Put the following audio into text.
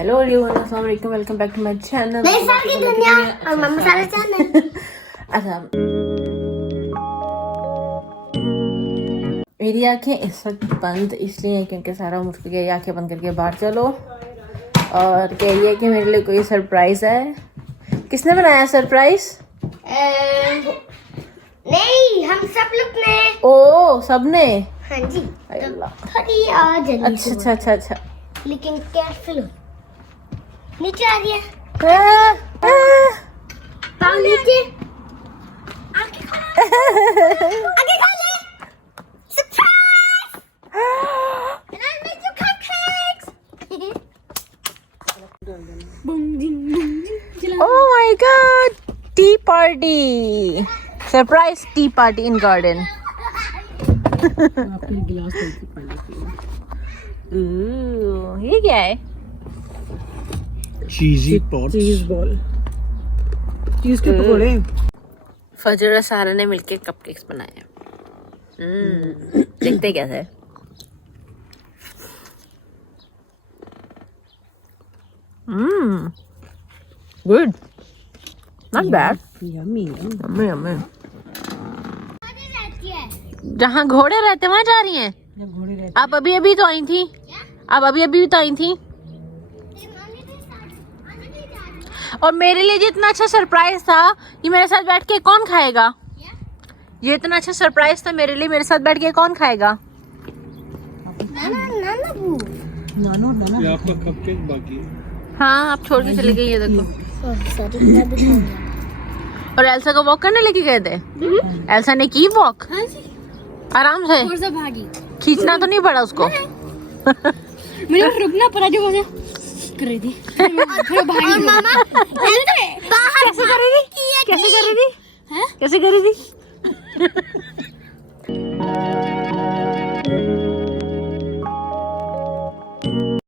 Hello everyone, अस्सलाम वालेकुम, welcome back to my channel. मेरे साथ की दुनिया और मम्मा सारा चैनल। अच्छा, मेरी आंखें इस वक्त बंद इसलिए हैं क्योंकि सारा मुझको कह आंखें बंद करके बाहर चलो और कह रही है कि मेरे लिए कोई सरप्राइज है। किसने बनाया सरप्राइज? नहीं, हम सब लोग ने। ओ, सबने? हाँ जी। हाय अल्लाह। थोड़ी और जल्दी अच्छा अच्छा अच्छा अच्छा। लेकिन केयरफुल हो। नीचे आ रही है। पाँव नीचे। आगे खोलो। आगे खोलो। Surprise! And I made you cupcakes. Boom ding boom ding. Oh my god! Tea party! Surprise tea party in garden. Ooh, ये क्या है? चीजी पॉट्स, चीज बॉल, चीज के पकोड़े। फजर और सारा ने मिलके कपकेक्स बनाए। देखते कैसे है। Good, not bad, yummy yummy yummy. जहाँ घोड़े रहते वहाँ जा रही हैं घोड़े रहते। आप? अभी अभी तो आई थी आप, अभी तो आई थी। और मेरे लिए जो इतना अच्छा सरप्राइज था, ये मेरे साथ बैठ के कौन खाएगा? ये इतना अच्छा सरप्राइज था मेरे लिए, मेरे साथ बैठ के कौन खाएगा? नानो ये आपका कपकेक बाकी है। हाँ, आप छोड़ के चले गए। ये देखो। और एल्सा को वॉक करने लेके गए थे। एल्सा ने की वॉक आराम से। भागी। खींचना तो नहीं पड़ा उसको। मुझे रुकना पड़ा जो मुझे कर रही थी। और मामा कैसे कर रही थी? कैसे कर रही थी?